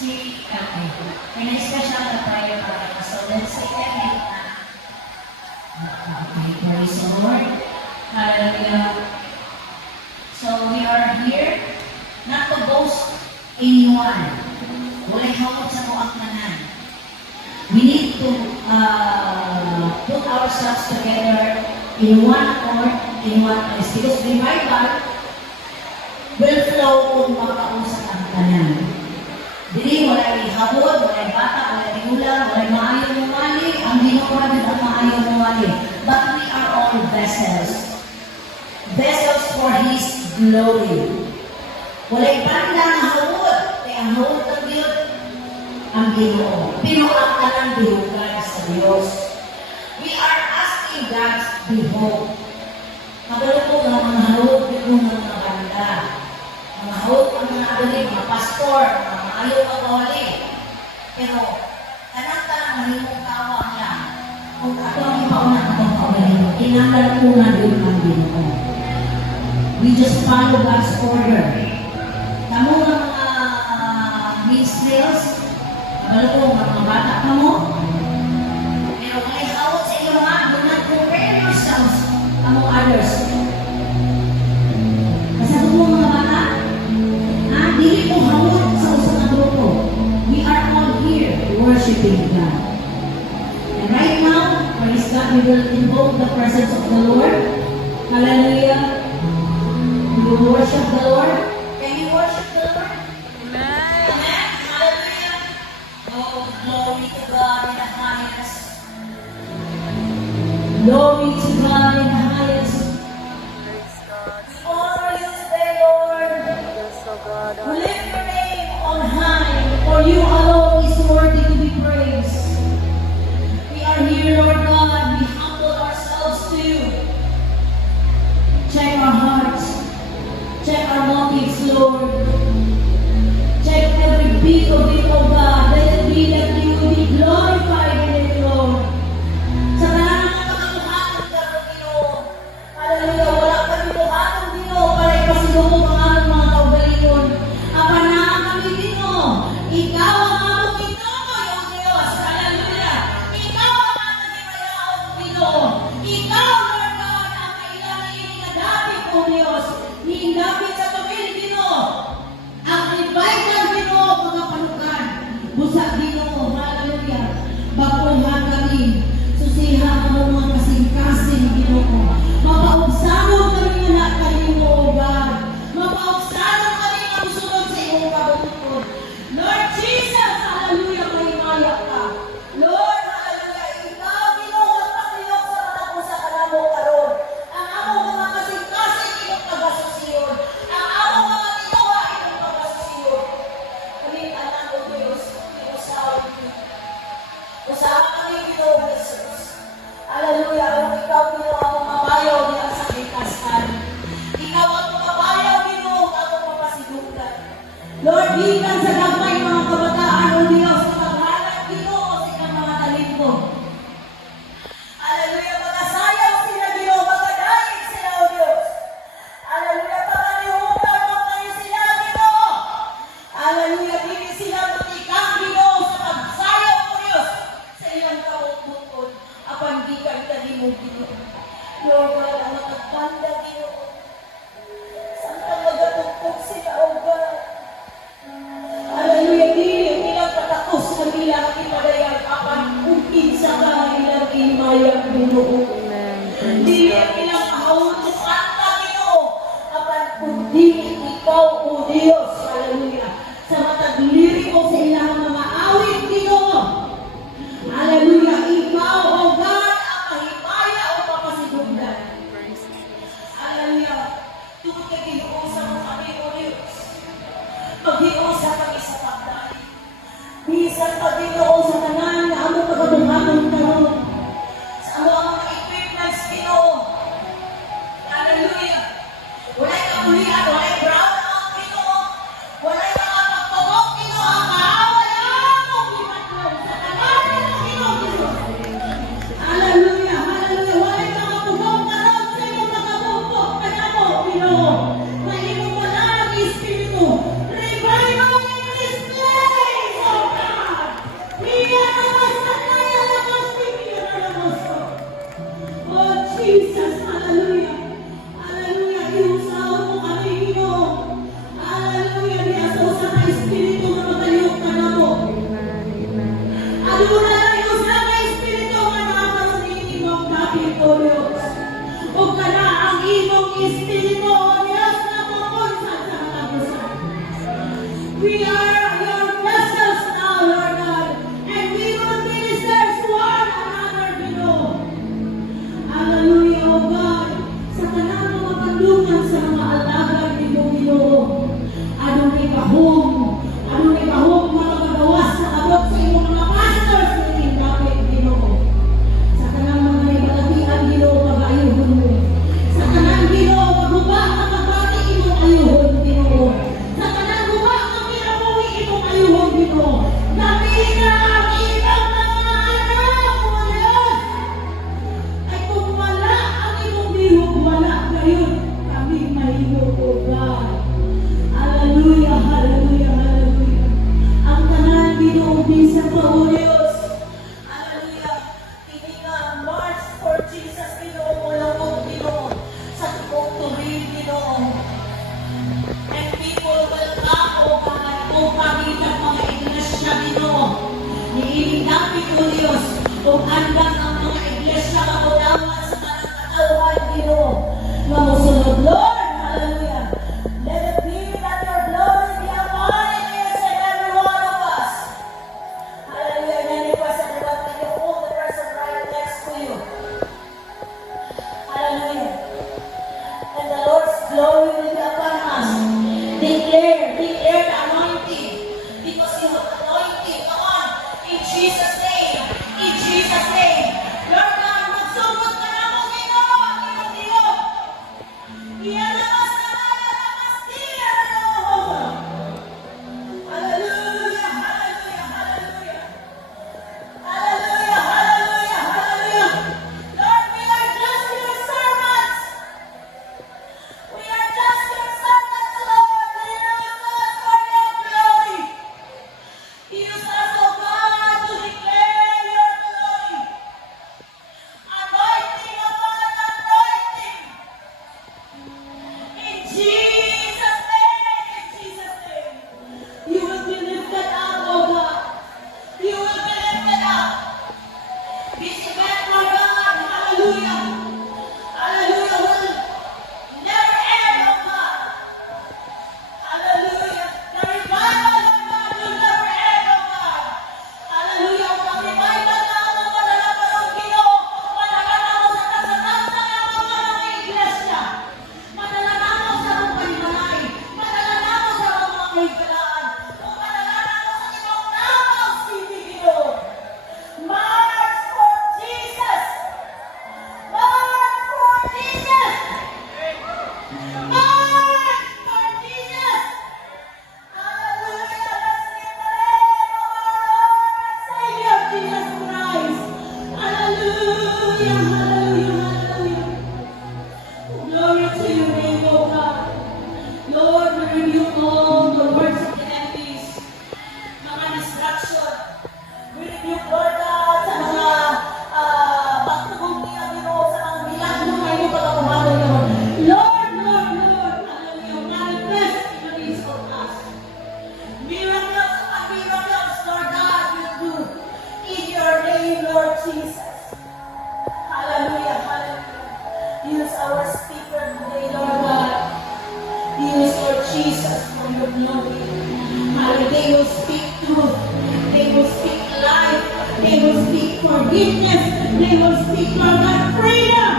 Si, okay. May na-special na tayo para. So, let's say every okay, praise the Lord. Hallelujah. So, we are here not to boast anyone. Walay hawak sa muang tanan. We need to put ourselves together in one accord, in one place. Because revival will flow kung makausap ang tanan. Dili, walay hawod, walay bata, walay tigulang, walay maayaw mawali. Ang ginawa din ang maayaw mawali. But we are all vessels. Vessels for His glory. Walay banda ng hawod. Kaya ang hawod ng Diyos, ang Ginoo. Pinuang ka ng dihugan sa Diyos. We are asking God's behold. Kabalo po ng mga hawod ng mga banda. Mga hawod ang mga adali, mga pastor, mga maayaw mawali. Pero, kanang-kanang mahimong tawang lang. Kung ato ang ipauna akong kawalan, kinangalapunan din ang Ginoo. We just follow God's order. Kamu ng mga ministries, kabalo ko, mga bata ka mo, pero may hawak sa iyo mga, do not compare yourselves among others. Kasama mo mga bata, dili po hawak sa usang grupo. We are all here worshiping God. And right now, praise God, we will invoke the presence of the Lord. Hallelujah. We will worship the Lord. Can you worship the Lord? Amen. Amen. Hallelujah. Oh, glory to God in the highest. Glory to God in the highest. We honor you today, Lord. We lift your name on high, for you alone is worthy to be praised. We are here, Lord God. We humble ourselves to you. Check our hearts. Check our motives, Lord. Check every beat of it, oh God. Let it be that you will be glorified in it, Lord. Sa tanan ng mga kamuhatang karoon, Ginoo. Hallelujah. Wala pa rin buhatang, Ginoo, para ipasilubog ang aming mga kaugalingon. Apan na kami, Ginoo. Ikaw ang among Ginoo, yung Diyos. Hallelujah. Ikaw ang among himayaon, Ginoo. Ikaw, Lord God, ang kailangan ininadapit, O Diyos. Niindapit sa pamilya, Ginoo. Ang revival, Ginoo, mga panukan. Busa, Ginoo. Hallelujah. Bakuhan kami. Susihan mo mga kasing-kasing, Ginoo. Mapaugsanong kami na kanimo, O God. Mapaugsanong kami ang sunod sa iyong kabutod. Lord Jesus, hallelujah, mahimaya ka. Lord, hallelujah, ikaw, Ginoo, nagpakilok sa mata ko sa kalamo karon. Ang among mga kasing-kasing iyong pagasusiyon. Ang among mga ginawa iyong pagasusiyon. Kaming anak, O Diyos, inusawa niyo. Usawa kami, Ginoo, Jesus. Hallelujah, ang ikaw, Ginoo, ang mabayaw niya sa kitasan. Ikaw ang mabayaw, Ginoo, ang mapasidugan. Lord, gikan sa gagmay mga kabataan, O Diyos, paghalag, Ginoo, sa inyong mga talento. Hallelujah, magasayaw sila, Ginoo, magadaig sila, O Diyos. Hallelujah, pagalihutan mo kayo sila, Ginoo. Hallelujah, dili sila matikang, Ginoo, sa pagsayaw, O Diyos, sa iyong kabutbutod. Apan gikan kanimo, Ginoo. Lord, wala ang matagpanda, Ginoo. Samtang magatugtog sila, O God. Hallelujah, dili ilang katakos ng ilang ipadayag, apan kung kinsa ka ilang imayag, Ginoo. Dili ang ilang kahawag mo kanta, Ginoo. Apan kung dili ikaw, O Diyos. Hallelujah. Sa matag liriko sa ilang mga awit, Ginoo. Hallelujah. Ikaw, O God, ang mahimaya o papasigugdan. Hallelujah. Tungkol kay Ginoo sa mga kami, O Diyos. Pag-Ginoo sa kami sa pagdali. Bisan pag-Ginoo sa tanan na among pagkatunghaton karon. Sa among mga equipments, Ginoo. Hallelujah. Walay kapulian, walay brown out, Ginoo. Walay mga pagpabok, Ginoo. Ang kaaway among limatlaw sa tanan ng Ginoo, Ginoo. Hallelujah, hallelujah. Walay mga pugong karon sa iyong nakabukbok ka na mo, Ginoo. Na iyong manalang Espiritu. Revival in this place! We are your vessels now, Lord God, and we will minister to one another, Ginoo. Hallelujah, O God. Sa tanang mga pandungan sa mga alagad ni Ginoo. Adonai kahong mga magawas sa abot sa imong mga pastors ni David, Ginoo. Sa tanang mga ibalatian, Ginoo, pag-ayuhon mo. Sa tanang, Ginoo, maghuba ang magbati imong ayuhon, Ginoo. Sa tanang huba ang pinamuhi imong ayuhon, Ginoo. Gamitin ang inyong mga anak, o Diyos. Ay kung wala ang imong bihog, wala ngayon kami mahihog, O God. Hallelujah, hallelujah, hallelujah. Ang tanan Ginoo bisan pa, O Diyos. Hallelujah. Hindi nga March for Jesus, Ginoo, mulungog, Ginoo, sa tibok tubig, Ginoo. And people will come, O God, upang ilang mga iglesia, Ginoo. Niiling namin, O Diyos, kung andang ang mga iglesia kaunawan sa mga katawan, Ginoo. Nga musunod, Lord, hallelujah. Let it be that your glory be upon each and every one of us. Hallelujah. And I request everyone that you hold the person right next to you. Hallelujah. And the Lord's glory will be upon us. Declare the anointing. Because you have anointing. Come on. In Jesus' name. In Jesus' name. Lord God, magsugod ka na mo, Ginoo. Ginoo. Iyalamas na iyalamas niya, Ginoo. Hallelujah. Hallelujah. Hallelujah. Hallelujah. Hallelujah. Hallelujah. Lord, we are just your servants. We are just your servants, Lord. Use us for your glory. Use us, O God, to declare your glory. Anointing upon anointing. In Jesus' name, in Jesus' name. You will be lifted up, O God. You will be lifted up. This event, Lord God, hallelujah. Hallelujah, will never end, O God. Hallelujah. The revival, Lord God, will never end, O God. Hallelujah. Ang revival na ako, madala mo, Ginoo. Madala mo sa kasanasan ng mga iglesia. Madala mo sa mga panimalay. Madala mo sa mga kahigalaan. Madala mo sa ibang tao, City, Ginoo. March for Jesus! March for Jesus! March for Jesus! Hallelujah! Let's give the name of our Lord and Savior, Jesus Christ. Hallelujah! Hallelujah! Hallelujah! Glory to your name, O God. Lord, we rebuke all the words of the enemies, mga distraction. We rebuke, Lord God, sa mga pagtugong niya, Ginoo, sa mga milagro na iyong pagkakumado, Lord. Lord, Lord, Lord, hallelujah, manifest in the midst of us. Miracles upon miracles, Lord God, will do in your name, Lord Jesus. Hallelujah, hallelujah. Use our speaker today, Lord God. Use Lord Jesus for your glory. Hallelujah. They will speak truth. They will speak life. They will speak forgiveness. They will speak, Lord God, freedom.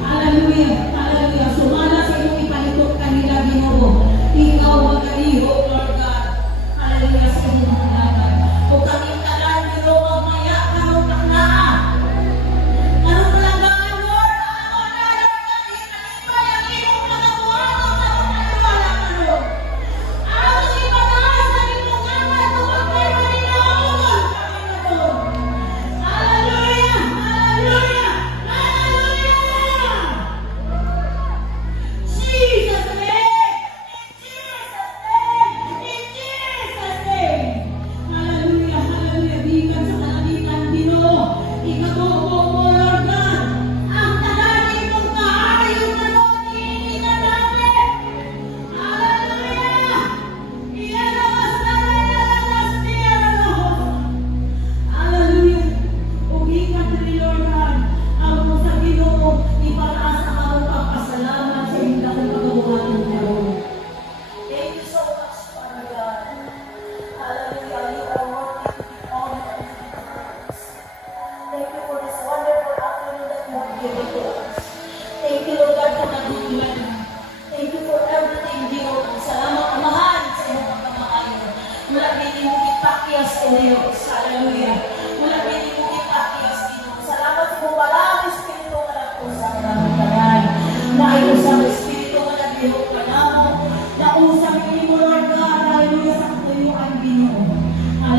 Hallelujah. Hallelujah. Sumala sa iyong ipalitot kanila, Ginoo. Ikaw magaliho, Lord God. Hallelujah. Sa iyong mga laban. Kung kami talan, Ginoo, magmaya, karong taknaa. Karong talagaan, Lord. Ako na, Lord God, itanipay ang iyong mga buwangon sa mga naniwala ka, Lord. Ang ibanas sa iyong amat, tuwag kayo maninaon kami na, Lord. Hallelujah! Hallelujah! Hallelujah!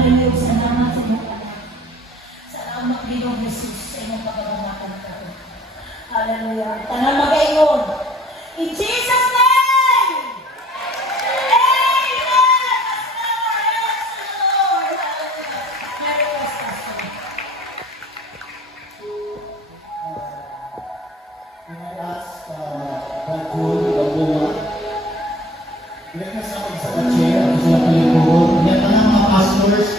Hallelujah. Salamat sa iyong anak. Salamat, Ginoong Jesus, sa iyong pagbabanatan ka. Hallelujah. Tanan magayon. In Jesus' name! Amen! As now our hands to the Lord. Hallelujah. Merry Christmas. Can I ask Brad Paul Balboa? Ilan na sa isa ka chair, isa ka lipuhon. Yan pa ng mga pastors,